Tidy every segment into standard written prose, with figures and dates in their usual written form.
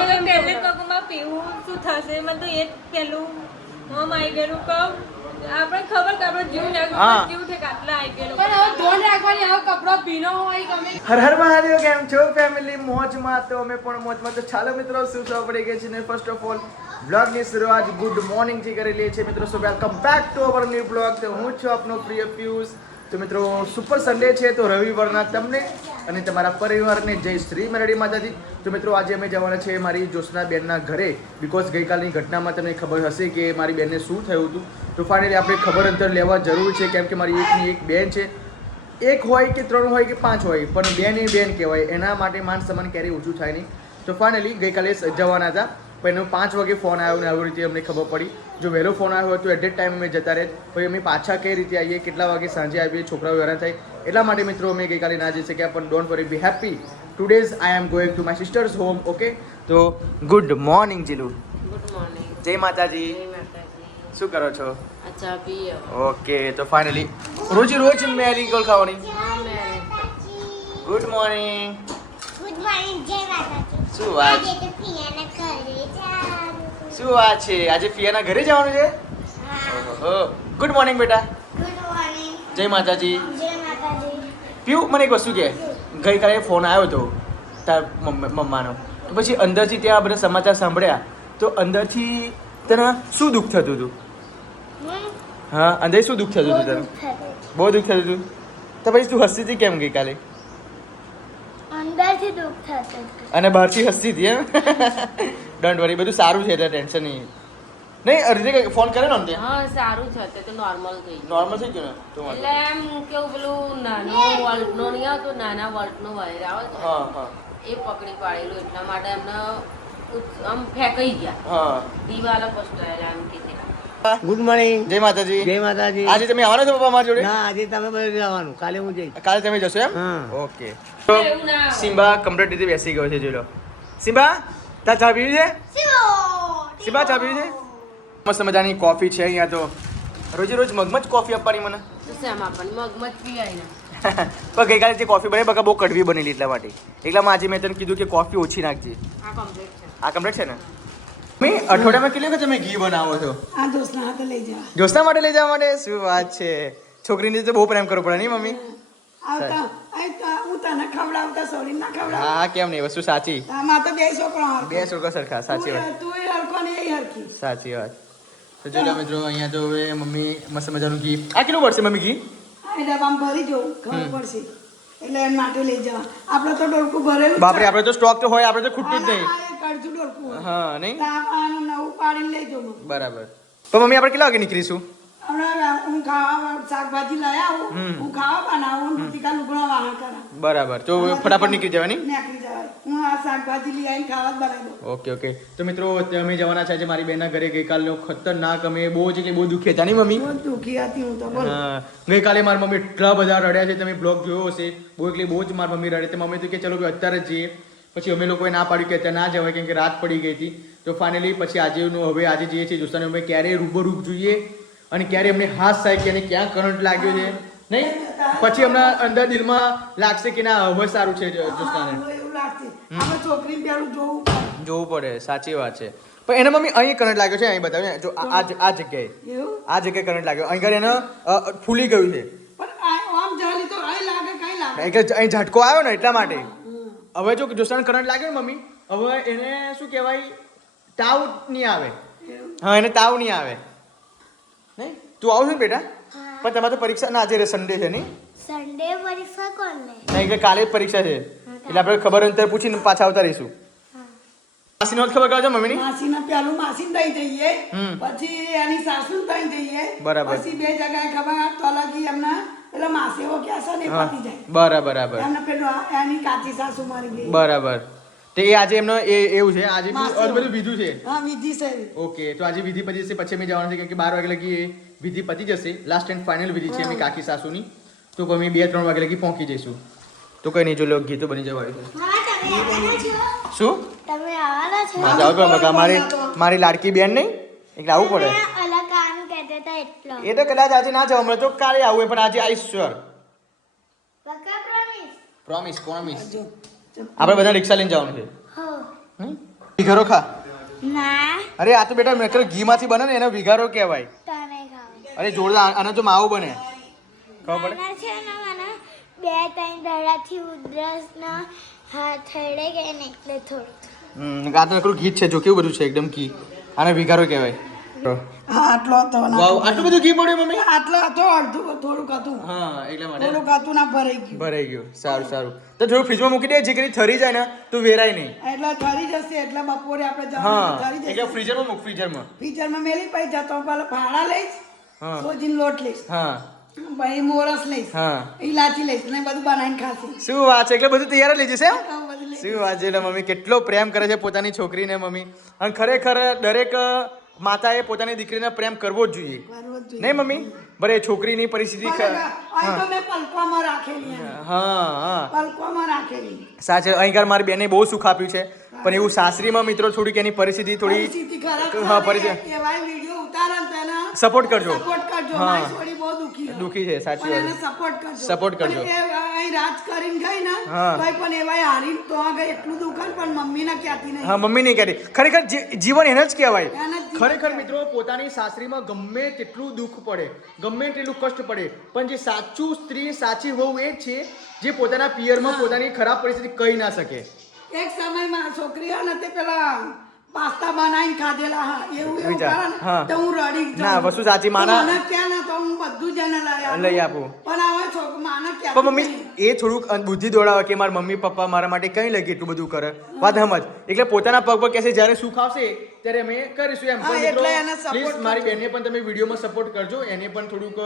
પહેલે પગમાં પીવું શું થશે મને તો એ જ પેલું મમ આવી ગયેલું કહું આપણે ખબર કે આપણો જીવ જીવ છે કાટલા આવી ગયેલો પણ હવે ધોન રાખવાની હવે કપડો ભીનો હોય ગમે હર હર મહાદેવ કેમ છો ફેમિલી મોજમાં તો અમે પણ મોજમાં તો ચાલો મિત્રો શું ખબર પડી ગઈ છે ને ફર્સ્ટ ઓફ ઓલ બ્લોગની શરૂઆત ગુડ મોર્નિંગ થી કરી લઈએ છીએ મિત્રો સો welcome back to our new blog તો હું છું આપનો પ્રિય પિયુષ તો મિત્રો સુપર સન્ડે છે તો રવિવારના તમને અને તમારા પરિવારને જય શ્રી મેરડી માતાજી તો મિત્રો આજે અમે જવાના છે મારી જ્યોત્સના બેનના ઘરે બિકોઝ ગઈકાલની ઘટનામાં તમને ખબર હશે કે મારી બેનને શું થયું હતું તો ફાઇનલી આપણે ખબર અંતર લેવા જરૂર છે કેમ કે મારી એકની એક બેન છે એક હોય કે ત્રણ હોય કે પાંચ હોય પણ બેન એ બેન કહેવાય એના માટે માન સન્માન ક્યારેય ઓછું થાય નહીં તો ફાઇનલી ગઈકાલે જવાના હતા પણ એનો 5 વાગે ફોન આવ્યો ને આવી રીતે અમને ખબર પડી જો વહેલો ફોન આવ્યો હોય તો એટ ટાઈમ અમે જતા રહે પછી અમે પાછા કઈ રીતે આવીએ કેટલા વાગે સાંજે આવીએ છોકરાઓ હેરાન થાય એટલા માટે મિત્રો અમે ગઈકાલે ના જઈ શક્યા પણ don't worry B happy today's I am going to my sister's home okay તો good morning Jilu good morning જય માતાજી શું કરો છો અચ્છા પીએ ઓકે તો ફાઇનલી રોજ મેરી ગોલ ખાવાની ગુડ મોર્નિંગ ગુડ મોર્નિંગ જય માતાજી શું વાત આજે તો પિયાના ઘરે જવાનું શું વાત છે આજે પિયાના ઘરે જવાનું છે ઓહો ગુડ મોર્નિંગ બેટા ગુડ મોર્નિંગ જય માતાજી જય માતાજી પીયુ મને એક વસ્તુ કહે ગઈકાલે ફોન આવ્યો હતો તાર મમ્માનો તો પછી અંદરથી ત્યાં બધા સમાચાર સાંભળ્યા તો અંદરથી તને શું દુઃખ થતું હતું હા અંદર શું દુઃખ થતું હતું તને બહુ દુઃખ થતું હતું તો પછી તું હસતી હતી કેમ ગઈકાલે અંદરથી દુઃખ થતું અને બહારથી હસતી હતી એમ ડોન્ટ વરી બધું સારું છે એટલે ટેન્શન નહીં નહીં અર્જે ફોન કરે ને અમને હા સારું છે અત્યારે તો નોર્મલ થઈ ગયું નોર્મલ થઈ ગયું ને તો એટલે એમ કેવું પેલું નાનો વોલ્ટનો નહીં આવતો નાના વોલ્ટનો વાયર આવે છે હા હા એ પકડી પાડેલું એટલા માટે એમને આમ ફેંકાઈ ગયા હા દિવાલો પસ્તાયેલા એમ કે ગુડ મોર્નિંગ જય માતાજી જય માતાજી આજે તમે આવવાના છો પપ્પા મારી જોડે ના આજે તમે બધે જવાનું કાલે હું જઈશ કાલે તમે જશો એમ હા. ઓકે તો એવું ના આવે. સિમ્બા કમ્પ્લીટ રીતે બેસી ગયો છે જોઈ લો સિમ્બા તા ચા પીવી છે સિમ્બા ચા પીવી છે મસ્ત મજાની કોફી છે અહીંયા તો રોજે રોજ મગમાં જ કોફી આપવાની મને તો શેમાં પણ મગમત પીવાય ને પણ ગઈકાલે જે કોફી બની બકા બહુ કડવી બનેલી એટલા માટે એટલામાં આજે મેં તને કીધું કે કોફી ઓછી નાખજે આ કમ્પ્લીટ છે આ કમ્પ્લીટ છે ને મેં અઠવાડિયામાં કેટલી વખત તમે ઘી બનાવો છો આ દોસ્તના હાથે લઈ જવા દોસ્તા માટે લઈ જવા માટે શું વાત છે છોકરીને તો બહુ પ્રેમ કરવો પડે નહીં મમ્મી આવતા હું તને ખવડાવતા સોરી ના ખવડાવ હા કેમ નહીં વસ્તુ સાચી આમાં તો બે છોકરા હરખો. બે છોકરા સરખા સાચી વાત તું હરખો ને એ હરખી સાચી વાત તો જો મિત્રો અહીંયા તો હવે મમ્મી મસ્ત મજાનું ઘી આ કેટલું પડશે મમ્મી ઘી આ ડબ્બામાં ભરી જવું ખબર પડશે એટલે એમ માટે લઈ જવા આપણે તો ડોલકું ભરેલું બાપરે આપણે તો સ્ટોક તો હોય આપણે તો ખૂટતું જ નહીં કડજું ડોલકું હોય હા નહીં તો આનું નવું પાડીને લઈ જવું બરાબર તો મમ્મી આપણે કેટલા વાગે નીકળીશું હમણાં હું ખાવા શાકભાજી લઈ આવું હું ખાવા બનાવું રુતિકા લુગડા વાહન કરા બરાબર તો ફટાફટ નીકળી જવાની નીકળી જવાય હું આ શાકભાજી લઈ આવીને ખાવા જ બનાવી દઉં ઓકે ઓકે તો મિત્રો અમે જવાના છે આજે મારી બેનના ઘરે ગઈકાલનો ખતરનાક અમે બહુ જ એટલે બહુ દુખી હતા નહીં મમ્મી બહુ દુઃખી હતી હું તો બોલ હા ગઈકાલે મારી મમ્મી એટલા બધા રડ્યા છે તમે બ્લોગ જોયો હશે બહુ એટલે બહુ જ મારી મમ્મી રડે તો મમ્મી તો કે ચલો ભાઈ અત્યારે જ જઈએ પછી અમે લોકોએ ના પાડ્યું કે અત્યારે ના જવાય કેમ કે રાત પડી ગઈ હતી તો ફાઇનલી પછી હવે આજે જઈએ છીએ દોસ્તાને અમે ક્યારે રૂબરૂ જોઈએ અને ક્યારે અમને હાથ થાય કે એને ક્યાં કરંટ લાગ્યો છે નહીં પછી હમણાં અંદર દિલમાં લાગશે કે ના હવે સારું છે દોસ્તાને એવું લાગશે આપણે છોકરીને પેલું જોવું પડે. જોવું પડે સાચી વાત છે પણ એને મમ્મી અહીં કરંટ લાગ્યો છે અહીં બતાવ્યું જો આ જગ્યાએ એવું આ જગ્યાએ કરંટ લાગ્યો અહીં આગળ એને ફૂલી ગયું છે પણ આમ જલી તો અહીં લાગે કઈ લાગે એટલે અહીં ઝટકો આવ્યો ને એટલા માટે હવે જો જોસ્તાને કરંટ લાગ્યો ને મમ્મી હવે એને શું કહેવાય તાવ નહીં આવે હા એને તાવ નહીં આવે નહીં તું આવશે ને બેટા પણ તમારે તો પરીક્ષા ના આજે સન્ડે છે નહીં સન્ડે પરીક્ષા કોને નહીં એટલે કાલે જ પરીક્ષા છે એટલે આપણે ખબર અંતર પૂછીને પાછા આવતા રહીશું માસીનો જ ખબર કાઢો મમ્મીની માસીને પેલું માસીને થઈ જઈએ હમ. પછી એની સાસુ થઈ જઈએ બરાબર. પછી બે જગ્યાએ ખબર તો લગી એમને પેલા માસીઓ કે છે ને એ હા પતી જાય બરાબર બરાબર એમને પેલું એની કાચી સાસુ મરી ગઈ બરાબર તે એ આજે એમનો એવું છે આજે માસી. આ બધું વિધું છે હા વિધિ છે ઓકે તો આજે વિધિ પતી જશે પછી અમે જવાનું છે કેમ કે 12 વાગે લગી એ વિધિ પતી જશે લાસ્ટ એન્ડ ફાઇનલ વિધિ છે એમની કાકી સાસુની તો અમે 2-3 વાગે લગી પહોંચી જઈશું તો કઈ નહીં જો લો ઘી તો બની જવાયું છે હા તમે આવવાના છો શું તમે આવવાના છો માં જાવ તો બકા મારી લાડકી બેન નહીં એટલે આવવું પડે તમે અલગ કામ કહેતા હતા એટલો એ તો કદાચ આજે ના જાવ હમણાં તો કાલે આવું પણ આજે આવીશ શ્યોર પક્કા પ્રોમિસ પ્રોમિસ જો આપણે બધા રિક્ષા લઈને જવાનું છે હો નહીં વિઘારો ખા. ના અરે આ તો બેટા નકર ઘીમાંથી બને ને એને વિઘારો કહેવાય. તને ખાવ અરે જોરદાર આનો તો માવો બને. ખબર પડે? નાના છે ને મને 2-3 દાડાથી ઉધરસના હાથ હળે ગયા ને એટલે થોડું આ તો નકરું ઘી જ છે જો કેવું બધું છે એકદમ ઘી. આને વિઘારો કહેવાય. હા આટલો હતો ના. વાવ આટલું બધું ઘી પડ્યું મમ્મી. આટલો હતો અડધું થોડુંક હતું હા એટલા માટે થોડુંક હતું ના ભરાઈ ગયું ભરાઈ ગયું. સારું સારું તો થોડું ફ્રીજમાં મૂકી દે જે કરી થરી જાય ને તો વેરાય નહીં. એટલે ઠરી જશે એટલે બપોરે આપણે હા જવાનું ઠરી એટલે જશે ફ્રીઝરમાં મૂક ફ્રીઝરમાં. ફ્રીઝરમાં મેલી પછી જતો પેલા ફાડા લઈશ હા સોજીનો લોટ લઈશ હા પછી મોરસ લઈશ હા ઇલાચી લઈશ ને બધું બનાવીને ખાશી શું વાત છે એટલે બધું તૈયાર જ લઈ જશે એમ? આ બધું લઈ શું વાત છે એટલે મમ્મી કેટલો પ્રેમ કરે છે પોતાની છોકરીને મમ્મી. અને ખરેખર દરેક માતાએ પોતાની દીકરીને પ્રેમ કરવો જ જોઈએ કરવો જ જોઈએ. નહીં મમ્મી? બરે છોકરીની પરિસ્થિતિ અહીં તો મેં પલકોમાં રાખેલી એમ. હા હા પલકોમાં રાખેલી સાચે અહીં મારી બેને બહુ સુખ આપ્યું છે પણ એવું સાસરીમાં મિત્રો થોડીક એની પરિસ્થિતિ થોડી પરિસ્થિતિ ખરાબ હા, છે પરિસ્થિતિ. એવાય વિડીયો ઉતારે ને તેને સપોર્ટ કરજો. સપોર્ટ કરજો હા. મારી છોડી બહુ દુખી છે. દુખી છે સાચી પણ એને વાત. સપોર્ટ કરજો Support કરજો. પણ એ અહીં રાજ કરીને ગઈ ને હા. તોય પણ એવાય હારીને તો આગળ એટલું દુકાન પણ મમ્મીને કહેતી નહીં હા મમ્મી નહીં કહેતી ખરેખર જીવન એને જ કહેવાય. એને જ જીવન ખરેખર કહેવાય. મિત્રો પોતાની સાસરીમાં ગમે તેટલું દુઃખ પડે ગમે તેટલું કષ્ટ પડે પણ જે સાચું સ્ત્રી સાચી વહુ એ જ છે જે પોતાના પિયરમાં પોતાની ખરાબ પરિસ્થિતિ કહી ના શકે. એક સમયમાં છોકરીઓ ને તે પેલા પાસ્તા બનાવીને ખાધેલા હા એવું એવું વિચાર. કરે ને હા. તો હું રડી જ ના, જાઉં. વસ્તુ સાચી. તો માના- મને ક્યાં ને તો હું બધું જ એને લઈ આપું. પણ હવે માને ક્યાં પણ મમ્મી એ થોડુંક બુદ્ધિ દોડાવે કે મારા મમ્મી પપ્પા મારા માટે કઈ લગી એટલું બધું કરે વાત સમજ એટલે પોતાના પગ પર કહેશે જ્યારે સુખ આવશે ત્યારે અમે કરીશું એમ. હા, પણ મિત્રો, એટલે એને support please મારી કરજો. બેનને પણ તમે વિડીયોમાં સપોર્ટ કરજો એને પણ થોડુંક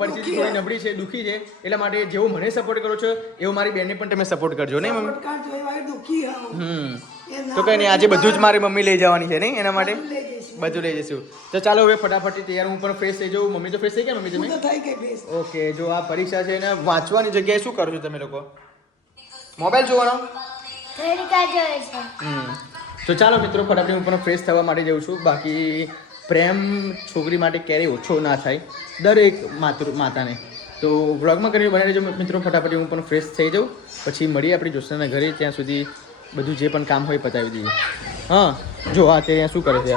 પરિસ્થિતિ થોડી નબળી છે દુઃખી છે એટલા માટે જેવો મને સપોર્ટ કરો છો એવો મારી બેનને પણ તમે સપોર્ટ કરજો નહીં મમ્મી? સપોર્ટ કરજો, એવાય દુઃખી હોઉં. એ ના તો કઈ નહીં આજે બધું જ મારી મમ્મી લઈ જવાની છે નહીં એના માટે બધું લઈ જઈશું. બધું લઈ જઈશું. તો ચાલો હવે ફટાફટ તૈયાર હું પણ ફ્રેશ થઈ જાઉં. મમ્મી તો ફ્રેશ થઈ ગયા મમ્મી હું તમે? તો થઈ ગઈ બેસ. ઓકે જો આ પરીક્ષા છે ને વાંચવાની જગ્યાએ શું કરો છો તમે લોકો? મોબાઈલ જોવાનો? તડકા જોઈએ છે તો ચાલો મિત્રો ફટાફટ હું પણ ફ્રેશ થવા માટે જાઉં છું. બાકી પ્રેમ છોકરી માટે ક્યારેય ઓછો ના થાય દરેક માતાને. તો વ્લોગમાં કરીને બનાવી દેજો મિત્રો. ફટાફટ હું પણ ફ્રેશ થઈ જાઉં પછી મળીએ આપણી જોશનાના ઘરે. ત્યાં સુધી બધું જે પણ કામ હોય પતાવી દઈએ. હા જો આ તે શું કરે છે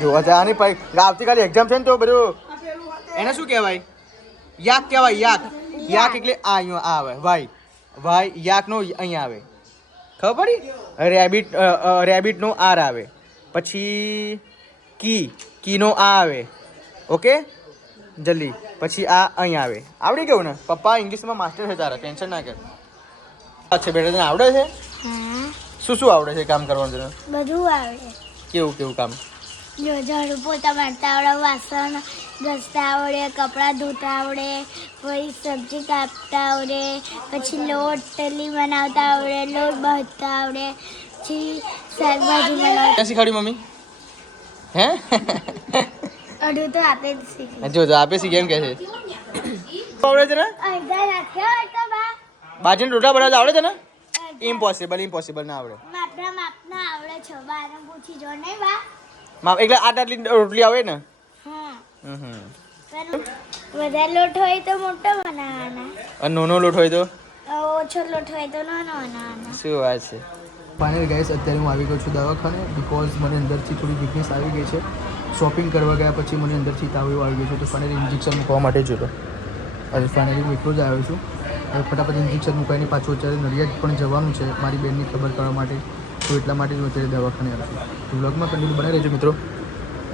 જો આ આની આવતીકાલે એક્ઝામ છે ને તો બધું એને શું કહેવાય? યાક કહેવાય. યાક એટલે આ અહીંયા આ આવે વાય યાકનો અહીંયા આવે ખબર પડી? રેબિટનો આર આવે પછી કીનો આ આવે ઓકે જલ્દી પછી આ અહીંયા આવે. આવડી ગયું ને? પપ્પા ઇંગ્લિશમાં માસ્ટર છે તારા ટેન્શન ના કર. અચ્છા બેટા તને આવડે છે? હા શું આવડે છે કામ કરવાનું તને? બધું આવડે કેવું કામ? જો ઝાડુ પોતા મારતા આવડે વાસણ ઘસતા આવડે કપડાં ધોતા આવડે પછી સબ્જી કાપતા આવડે પછી લોટલી બનાવતા આવડે લોટ બાંધતા આવડે પછી શાકભાજી બનાવતા ક્યાં શીખવાડ્યું મમ્મી? હે અડું તો આપે જ શીખી જો આપે શીખે એમ કે છે આવડે છે ને? અડધા નાખ્યા હોય તો બા બાજરીના રોટલા બનાવતા આવડે છે ને? ઇમ્પોસિબલ ના આવડે. માપના આવડે છે બાને પૂછી જો નહીં બા એટલે આટલી રોટલી આવે ને? હા હમ. પણ વધારે લોટ હોય તો મોટો બનાવવાના અને નાનો લોટ હોય તો ઓછો લોટ હોય તો નાનો બનાવવાના શું વાત છે? ફાઇનલ ગાઈસ અત્યારે હું આવી ગયો છું દવાખાને બિકોઝ મને અંદરથી થોડી વીકનેસ આવી ગઈ છે. શોપિંગ કરવા ગયા પછી મને અંદરથી તાવ એવો આવી ગયો છે તો ફાઇનલી ઇન્જેક્શન મૂકવા માટે જોયો. હવે ફાઇનલી હું એકલો જ આવ્યો છું. હવે ફટાફટ ઇન્જેક્શન મુકાઈને પાછું અત્યારે નડિયાદ પણ જવાનું છે મારી બેનની ખબર કરવા માટે. તો એટલા માટે હું અત્યારે દવાખાને આવ્યો છું. તો વ્લોગમાં કન્ટિન્યુ બનાવી રહેજો મિત્રો.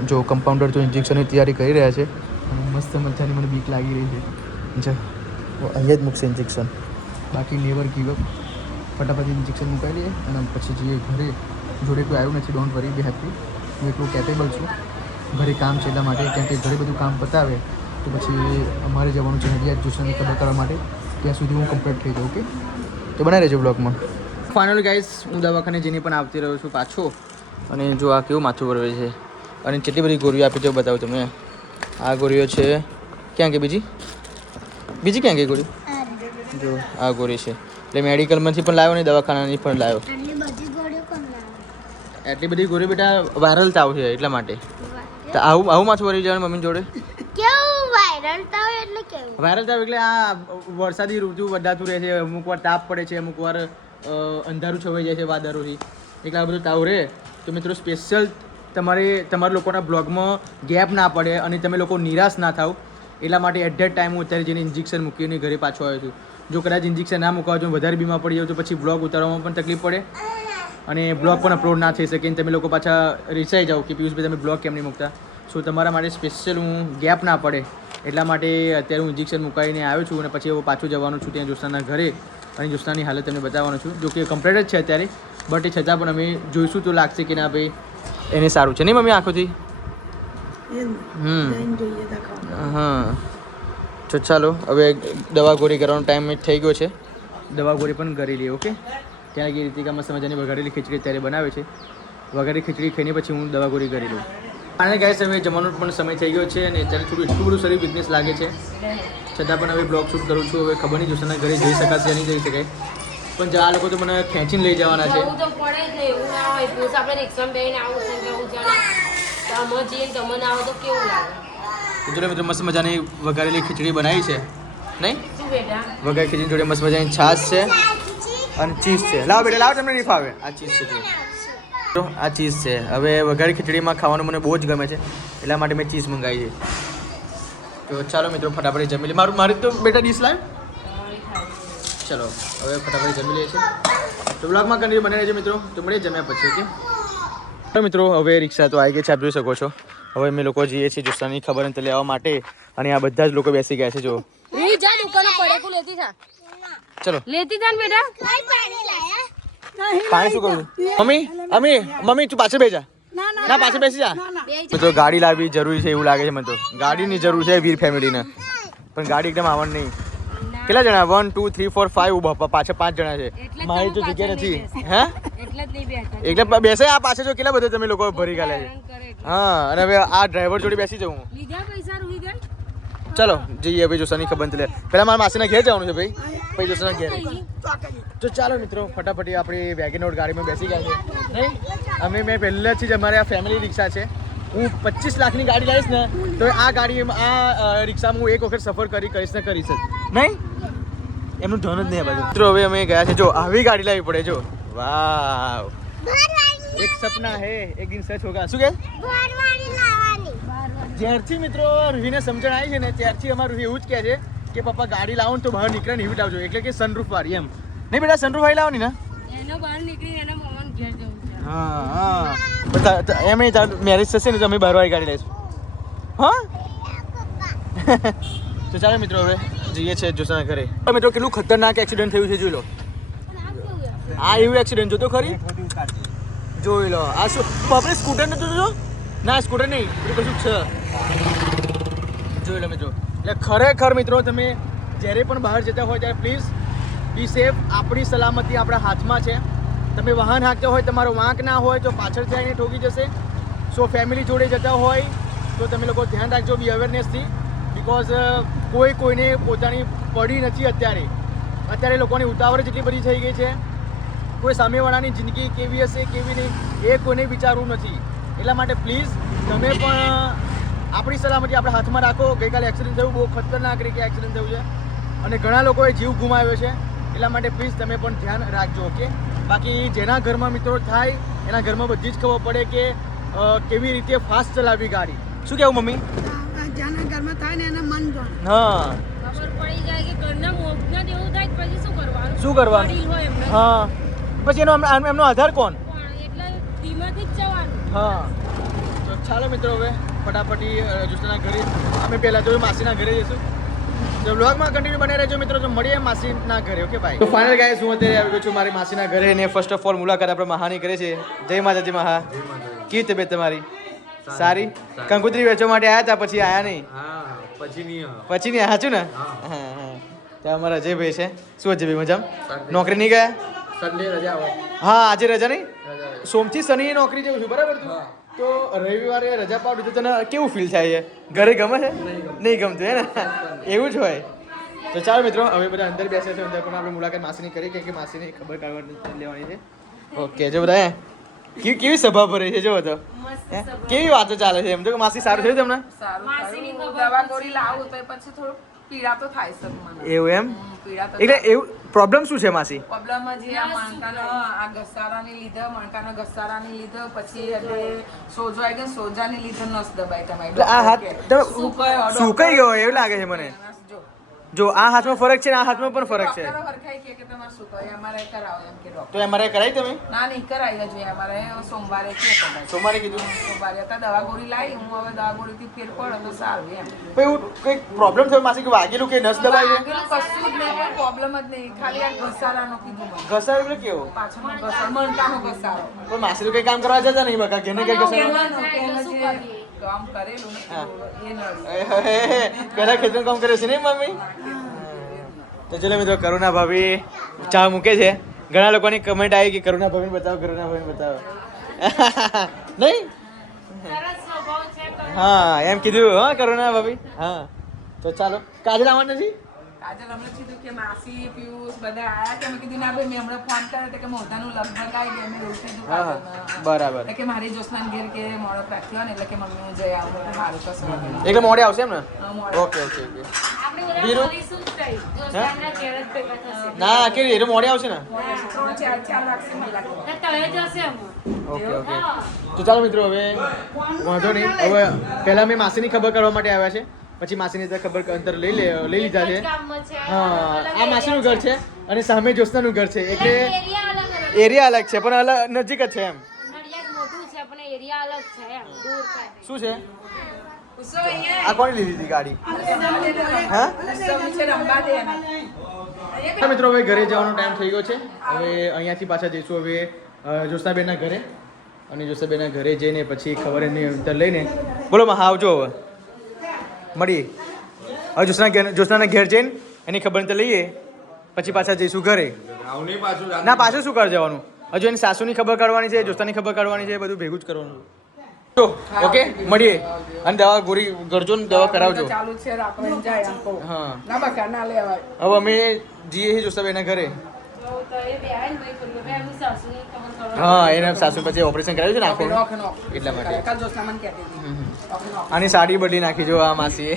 જો કમ્પાઉન્ડર તો ઇન્જેક્શનની તૈયારી કરી રહ્યા છે અને મસ્ત મજાની મને બીક લાગી રહી છે. જો અહીંયા જ મૂકશે ઇન્જેક્શન બાકી નેવર ગીવ અપ. ફટાફટ ઇન્જેક્શન મુકાઈ લઈએ અને પછી જઈએ ઘરે. જોડે કોઈ આવ્યું નથી ડોન્ટ વરી બી હેપી. હું એટલું કેપેબલ છું. ઘરે કામ છે એટલા માટે કેમ કે ઘરે બધું કામ પતાવે તો પછી અમારે જવાનું છે નડિયાદ જોશનની ખબર કરવા માટે. ત્યાં સુધી હું કમ્પ્લીટ થઈ જાઉં. ઓકે તો બનાવી રહેજો બ્લોગમાં. ફાઇનલ ગાઈસ હું દવાખાને જઈને પણ આવતી રહ્યો છું પાછો. અને જો આ કેવું માથું ભરવે છે અને કેટલી બધી ગોળીઓ આપી છે બતાવું તમને. આ ગોળીઓ છે ક્યાં કે બીજી ક્યાં ગઈ ગોળી? જો આ ગોળી છે એટલે મેડિકલમાંથી પણ લાવ્યો ને દવાખાનાની પણ લાવ્યો. આટલી બધી ગોળીઓ કોણ લાવે એટલી બધી ગોળી બેટા વાયરલ તાવ છે એટલા માટે. તો આવું માથું ભરી જવાનું મમ્મી જોડે. કેવું વાયરલ તાવ એટલે કેવું વાયરલ તાવ એટલે આ વરસાદી ઋતુ બદલાતું રહે છે. અમુક વાર તાપ પડે છે અમુક વાર અંધારું છવાઈ જાય છે વાદળોથી એટલે આ બધું તાવ રહે તો મિત્રો સ્પેશિયલ તમારા લોકોના બ્લોગમાં ગેપ ના પડે અને તમે લોકો નિરાશ ના થાવ એટલા માટે એટ ધેટ ટાઈમ હું અત્યારે જઈને ઇન્જેક્શન મૂકીને ઘરે પાછો આવ્યો છું. જો કદાચ ઇન્જેક્શન ના મૂકાવ તો વધારે બીમાર પડી જાવ તો પછી બ્લોગ ઉતારવામાં પણ તકલીફ પડે અને બ્લોગ પણ અપલોડ ના થઈ શકે અને તમે લોકો પાછા રિસાઈ જાઓ કે પિયુષભાઈ તમે બ્લોગ કેમ નહીં મૂકતા. સો તમારા માટે સ્પેશિયલ હું ગેપ ના પડે એટલા માટે અત્યારે હું ઇન્જેક્શન મુકાવીને આવ્યો છું અને પછી હું પાછું જવાનું છું ત્યાં જ્યોત્સનાના ઘરે અને જ્યોત્સનાની હાલત તમને બતાવવાનું છું. જો કે કમ્પ્લીટ જ છે અત્યારે બટ એ છતાં પણ અમે જોઈશું તો લાગશે કે ના ભાઈ એને સારું છે નહીં મમ્મી આંખોથી. હા તો ચાલો હવે દવા ગોળી કરવાનો ટાઈમ થઈ ગયો છે. દવા ગોળી પણ કરી લઈએ. ઓકે ત્યાં કે રીતિકા મસ્ત મજાની વઘારેલી ખીચડી અત્યારે બનાવે છે. વઘારેલી ખીચડી ખાઈને પછી હું દવા ગોળી કરી લઉં. અને ગાઈસ હવે જમવાનો પણ સમય થઈ ગયો છે અને અત્યારે થોડું એટલું બધું શરીર વીકનેસ લાગે છે છતાં પણ હવે બ્લોગ શૂટ કરું છું. હવે ખબર નહીં જ્યોત્સના ઘરે જઈ શકાશે કે નહીં જઈ શકાય પણ આ લોકો તો મને ખેંચીને લઈ જવાના છે. જવું તો પડે જ ને, એવું ના હોય. પુરુષ આપણે રિક્ષામાં બેહીને આવું છે કે હું જાણે તમે જઈએ તમને આવો તો કેવું લાગે. જોડે મિત્રો મસ્ત મજાની વઘારેલી ખીચડી બનાવી છે નહીં શું બેટા? વઘારેલી ખીચડી જોડે મસ્ત મજાની છાશ છે અને ચીઝ છે. લાવો બેટા લાવો, તમને નહીં ફાવે. આ ચીઝ છે જો આ ચીઝ છે. હવે વઘારેલી ખીચડીમાં ખાવાનું મને બહુ જ ગમે છે એટલા માટે મેં ચીઝ મંગાવી છે. તો ચાલો મિત્રો ફટાફટ જમી લે. મારી તો બેટા ડીશ લાવ. ચલો હવે ફટાફટ જમી લઈએ છીએ. તો બ્લોગમાં કન્ટિન્યુ બને રહેજો મિત્રો. તો મળીએ જમ્યા પછી. ઓકે તો મિત્રો હવે રિક્ષા તો આવી ગઈ છે, આપ જોઈ શકો છો. હવે અમે લોકો જઈએ છીએ જ્યોત્સનાની ખબર અંતર લેવા માટે અને આ બધા જ લોકો બેસી ગયા છે. જો રી જા દુકાને પડેકું લેતી થા. ચલો લેતી થા ને બેટા. પાણી શું કરું? મમ્મી તું પાછળ બેસી જા. ના પાછળ બેસી જા. મિત્રો ગાડી લાવવી જરૂરી છે એવું લાગે છે મને તો. ગાડીની જરૂર છે વીર ફેમિલીને પણ ગાડી એકદમ આવવાનું નહીં. કેટલા જણા? 1 2 3 4 5 બાપા પાછળ 5 જણા છે. મારી તો જગ્યા નથી. હે એટલે જ નહીં બેઠા. એટલે બેસે આ પાછળ જો કેટલા બધા તમે લોકો ભરી ગાલે છે. હા અને હવે આ ડ્રાઈવર જોડે બેસી જાઉં. લીધા પૈસા રૂહી ગઈ. ચલો જઈએ ભાઈ જ્યોત્સનાની ખબર અંતર લે. પહેલા મારા માસીના ઘેર જવાનું છે ભાઈ, પછી જ્યોત્સના ઘેર. તો ચાલો મિત્રો ફટાફટ આપણી વેગેનોર ગાડીમાં બેસી ગયા છે નહીં. મેં પહેલાંથી જ અમારે આ ફેમિલી રિક્ષા છે. હું 25 લાખની ગાડી લાવીશ ને તો આ રિક્ષામાં હું એક વખત સફર કરીશ ને કરીશ જ નહીં. એમનું ધન જ નહીં આ બાજુ. મિત્રો હવે અમે ગયા છે. જો આવી ગાડી લાવવી પડે. જો વાવ એક સપના હે એક દિન સચ હોગા. શું કે જ્યારથી મિત્રો રૂહીને સમજણ આવી છે ને ત્યારથી અમારું રૂહી એવું જ કહે છે કે પપ્પા ગાડી લાવો ને તો બહાર નીકળે ને એવી લાવજો. એટલે કે સનરૂફ વાળી એમ નહીં બેટા. સનરૂફ વાળી લાવવાની ને એનો બહાર નીકળીને એના મમ્માને ઘેર જવું છે. હા એમ મેરેજ થશે ને તો અમે બહાર વાળી ગાડી લઈશું. હા તો ચાલો મિત્રો હવે જઈએ છીએ જ્યોત્સના ઘરે. મિત્રો કેટલું ખતરનાક એક્સિડન્ટ થયું છે જોઈ લો. આ એવું એક્સિડન્ટ જોતો ખરી જોઈ લો. આ શું આપણે સ્કૂટર નતું જો? ના સ્કૂટર નહીં પેલું કશું છે. જોઈ લો મિત્રો. એટલે ખરેખર મિત્રો તમે જ્યારે પણ બહાર જતા હોય ત્યારે પ્લીઝ બી સેફ. આપણી સલામતી આપણા હાથમાં છે. તમે વાહન હાંકતા હોય તમારો વાંક ના હોય તો પાછળથી આવીને ઠોકી જશે. સો ફેમિલી જોડે જતા હોય તો તમે લોકો ધ્યાન રાખજો બી અવેરનેસથી. બિકોઝ કોઈને પોતાની પડી નથી અત્યારે લોકોની ઉતાવળ જેટલી બધી થઈ ગઈ છે. કોઈ સામેવાળાની જિંદગી કેવી હશે કેવી નહીં એ કોઈને વિચારવું નથી. એટલા માટે પ્લીઝ તમે પણ આપણી સલામતી આપણા હાથમાં રાખો. ગઈકાલે એક્સિડન્ટ થયું, બહુ ખતરનાક રીતે એક્સિડન્ટ થયું છે અને ઘણા લોકોએ જીવ ગુમાવ્યો છે. એટલા માટે પ્લીઝ તમે પણ ધ્યાન રાખજો. ઓકે બાકી જેના ઘરમાં મિત્રો થાય એના ઘરમાં બધી જ ખબર પડે કે કેવી રીતે ફાસ્ટ ચલાવવી ગાડી. શું કહેવું મમ્મી? જેના ઘરમાં થાય ને એના મન જોડે. હા ખબર પડી જાય કે ઘરના મોગના જેવું થાય પછી શું કરવાનું? શું કરવાનું? વડીલ હોય એમને હા પછી એમનો આધાર કોણ? એટલે ધીમેથી જ જવાનું. હા તો ચાલો મિત્રો હવે ફટાફટી જ્યોત્સના ઘરે અમે પહેલાં તો માસીના ઘરે જઈશું. તો બ્લોગમાં કન્ટિન્યુ બને રહેજો મિત્રો. તો મળીએ માસીના ઘરે. ઓકે ભાઈ. તો ફાઇનલ ગાઈસ હું અત્યારે આવી ગયો છું મારી માસીના ઘરે અને ફર્સ્ટ ઓફ ઓલ મુલાકાત આપણે મહાની કરે છે. જય માતાજી મહા. કેવી તબિયત તમારી? સારી. કંકુતરી વેચવા માટે આવ્યા હતા પછી આવ્યા નહીં? પછી નહીં સાચું ને? હા તો અમારા અજયભાઈ છે. શું અજયભાઈ મજામાં? નોકરી નહીં ગયા? સન્ડે રજા હોય. હા આજે રજા નહીં. સોમથી શનિએ નોકરી જવું છું બરાબર. તો રવિવારે રજા પાડું તો તને કેવું ફીલ થાય છે? ઘરે ગમે છે? નહીં ગમતું હે ને? એવું જ હોય. તો ચાલો મિત્રો હવે બધા અંદર બેસે છે. અંદર પણ આપણે મુલાકાત માસીની કરી કે માસીની ખબર કાઢવા લેવાની છે. ઓકે જો બધા કેવી સભા ભરે છે જો તો કેવી વાતો ચાલે છે. એમ તો માસી સારું થયું તમને? માસીની ખબર દવા ગોળી લાવું તો પછી થોડું પીડા તો થાય છે મને. એવું એમ પીડા તો એટલે એવું પ્રોબ્લેમ શું છે માસી? પ્રોબ્લેમ જે આ મણકાનો આ ઘસારાની લીધે મણકાના ઘસારાની લીધે પછી એટલે સોજો આવી ગયો સોજાની લીધે નસ દબાઈ તમારી એટલે આ હાથ સુકાઈ ગયો એવું લાગે છે મને. જો જો આ હાથમાં ફરક છે ને આ હાથમાં પણ ફરક છે. ડોક્ટરો હરખાઈ કે તમારે સુકાઈ અમારે કરાવો એમ કે ડોક્ટર. તો એમઆરઆઈ કરાવી તમે? ના નહીં કરાવી જોઈએ અમારે સોમવારે કે કદાચ. સોમવારે કીધું? સોમવારે અત્યારે દવા ગોળી લાવી હું હવે દવા ગોળીથી ફેર પડે તો સારું એમ. પછી એવું કંઈક પ્રોબ્લેમ થયો માસી કે વાગેલું કે નસ દબાઈ છે? વાગેલું કશું જ નહીં પણ પ્રોબ્લેમ જ નહીં ખાલી આ ઘસારાનો કીધું મને. ઘસારો એટલે કેવો? પાછળનો ઘસારો મણકાનો ઘસારો. પણ માસી તો કઈ કામ કરવા જતા નહીં બકા ઘેને કઈ ઘસારો પહેલાં જે કામ કરેલું ને એ નડ્યું. પેલા ખેતરનું કામ કર્યું છે ને મમ્મી? તો ચલો મિત્રો કરુણા ભાભી ચા મૂકે છે. ઘણા લોકોની કમેન્ટ આવી કે કરુણા ભાભીને બતાવો કરુણા ભાભીને બતાવો નહીં? સરસ સ્વભાવ છે હા એમ કીધું હા કરુણા ભાભી. હા તો ચાલો કાજલ આવવાનું નથી? કાજલ હમણાં કીધું કે માસી પિયુષ બધા આયા કે મેં કીધું ના ભાઈ મેં હમણાં ફોન કર્યો તો કે મોઢાનું લગભગ આવી ગયા મેં એવું કીધું હા કાજલને. બરાબર. એટલે કે મારી જોશનાન ઘેર કે મોડો રાખ્યો ને એટલે કે મમ્મી હું જઈ આવું એટલે સારું કશું વાંધો નહીં. એટલે મોડે આવશે એમ ને? હા, મોડે. Okay okay okay. આપણે બધા બીરું? મળીશું જ થઈ જોસ્તાના ઘેર જ ભેગા થશે ના કે એ તો મોડે આવશે ને? મોડે 3-4 લાગશે મને લાગે. ને તળે જશે અમે ઓકે ઓકે. તો ચાલો મિત્રો હવે વાંધો નહીં. હવે પહેલા મેં માસીની ખબર કરવા માટે આવ્યા છે પછી માસીની તો ખબર અંતર લઈ લીધા છે. ગામમાં છે હા આ માસીનું ઘર છે અને સામે જ્યોત્સનાનું ઘર છે એટલે એરિયા અલગ અલગ એરિયા અલગ છે પણ અલગ નજીક જ છે એમ. નડિયાદ મોટું છે પણ એરિયા અલગ છે એમ દૂર થાય શું છે ઉત્સવ અહીંયા આ કોની લીધી હતી ગાડી? હા ઉત્સવ છે રંબા દે એને. હા મિત્રો હવે ઘરે જવાનો ટાઈમ થઈ ગયો છે. હવે અહીંયાથી પાછા જઈશું હવે જ્યોત્સનાબેનના ઘરે અને જ્યોત્સનાબેનના ઘરે જઈને પછી ખબર એની અંતર લઈને બોલો માં આવજો હવે મળીએ. હવે જ્યોત્સનાના ઘેર જઈને એની ખબર અંતર લઈએ પછી પાછા જઈશું ઘરે. ના પાછું શું કરવા જવાનું? હજુ એની સાસુની ખબર કાઢવાની છે જ્યોત્સનાની ખબર કાઢવાની છે બધું ભેગું જ કરવાનું. તો ઓકે મળીએ અને દવા ગોળી કરજો ને દવા કરાવજો. ચાલુ છે રાખવા જાય આમ કહું. હા ના બકા ના લેવાય. હવે અમે જઈએ છીએ જ્યોત્સનાબેનના ઘરે. તો એ બેન ભાઈ કર્યું બે એમની સાસુની ખબર કરો હા એને સાસુ પછી ઓપરેશન કરાવ્યું છે ને આંખોનું નોખ નોખ. એટલા માટે. કાલ જોશના મને કહેતી હતી. નોખ નોખ. આની સાડી બદલી નાખી જો આ માસીએ.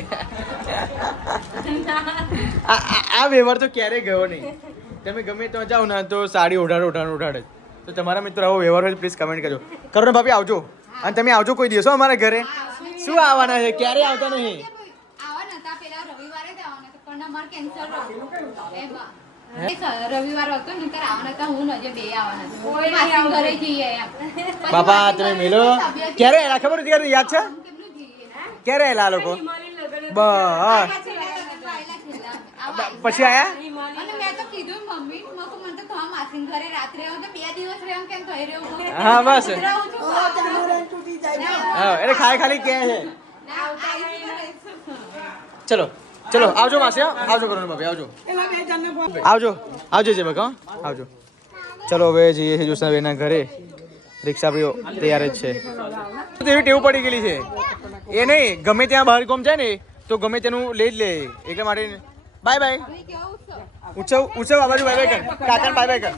આ વ્યવહાર તો ક્યારેય ગયો નહીં. તમે ગમે ત્યાં જાઓ ને તો સાડી ઓઢાડ જ. તો તમારા મિત્રો આવો વ્યવહાર હોય પ્લીઝ કમેન્ટ કરજો. કરુણા ભાભી આવજો અને તમે આવજો કોઈ દિવસ હો અમારા ઘરે. શું આવવાના છે? ક્યારેય આવતા નહીં. આવા નતા પેલા રવિવારે જ આવવાના હતા, પણ અમારે કેન્સલ રવિવાર હતો ને ત્યારે આવવાના હતા, હું નજે બે આવવાના હતા. માસીના ઘરે જઈએ એમ. પછી બાપા માસી તમે ઘરે મેલો તબિયત ક્યારે આવેલા ખબર હતી? ક્યારે યાદ છે? કેમનું જઈએ ને? ક્યારે આવેલા આ લોકો? બસ છેલ્લા છેલ્લા આવા. પછી આયા? અને મેં તો કીધું મમ્મી મેં કહું, મને તો તમારા માસીના ઘરે રાત્રે આવું તો 2 દિવસ રહેવું કેમ થઈ રહ્યું છું? હા બસ રહું છું. તૂટી જાય હા એટલે ખાલી કહે છે. ના, આવતા આવીશું. ચલો ચલો આવજો માસી હો. આવજો કરુણા ભાભી આવજો. પેલા બે જણને ફોન આવજો જે બકા આવજો. ચલો હવે જઈએ છીએ જ્યોત્સનાબેનના ઘરે. રિક્ષા આપણી તૈયાર જ છે. એવી ટેવ પડી ગયેલી છે એ નહીં ગમે ત્યાં બહાર કોમ જાય ને તો ગમે તેનું લઈ જ લે એટલા માટે. બાય બાય ઉત્સવ આ બાજુ બાય બાય કર. કાકાને બાય બાય કર.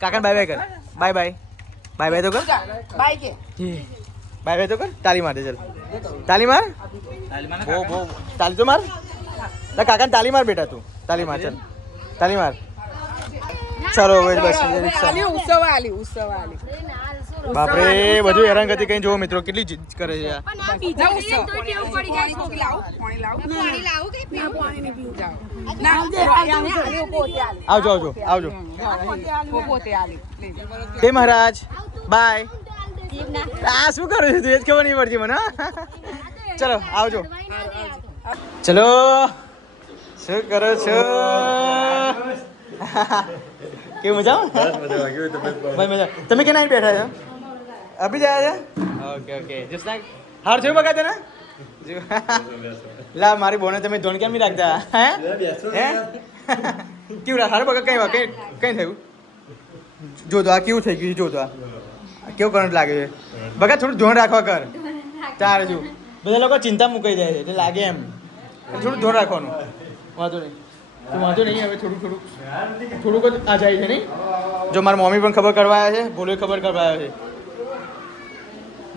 કાકાને બાય બાય કર. બાય બાય બાય બાય તો કર. બાય કે બાય બાય તો કર. તાલી માર દે ચાલ. તાલી માર. બહુ તાલી તો માર. ના કાકાને તાલી માર બેટા તું. તાલી માર ચાલ. તાલી માર. ચાલો હવે બસ રિક્ષા. આલી ઉત્સવ આલી બાપરે બધું હેરાનગતિ કઈ જોવો મિત્રો કેટલી જીદ કરે છે આ. પાણી લાવું કે આવજો આવજો આવજો. પોતે આલી જય મહારાજ બાય. આ શું કરું છું તું એ જ ખબર નહીં પડતી મને. ચલો આવજો. ચલો શું કરો છો? કેવું મજા? મજા. તમે કેના બેઠા છો? અભી જ આવ્યા છે? ઓકે ઓકે જસ્ટ હાર થયું બગા તને લા મારી બોને તમે ધોન કેમ નહીં રાખતા? હે કેવું હાર બગા કઈ કઈ થયું? જો તો આ કેવું થઈ ગયું? જો તો આ કેવું કરંટ લાગે છે બગા? થોડું ધોન રાખવા કર. તારે જો બધા લોકો ચિંતા મુકાઈ જાય છે એટલે લાગે એમ. થોડું ધોન રાખવાનું. વાંધો નહીં વાંધો નહીં. હવે થોડુંક જ આ જાય છે નહીં. જો મારા મમ્મી પણ ખબર કરવા આવ્યા છે. ભૂલો ખબર કરવા આવ્યા છે.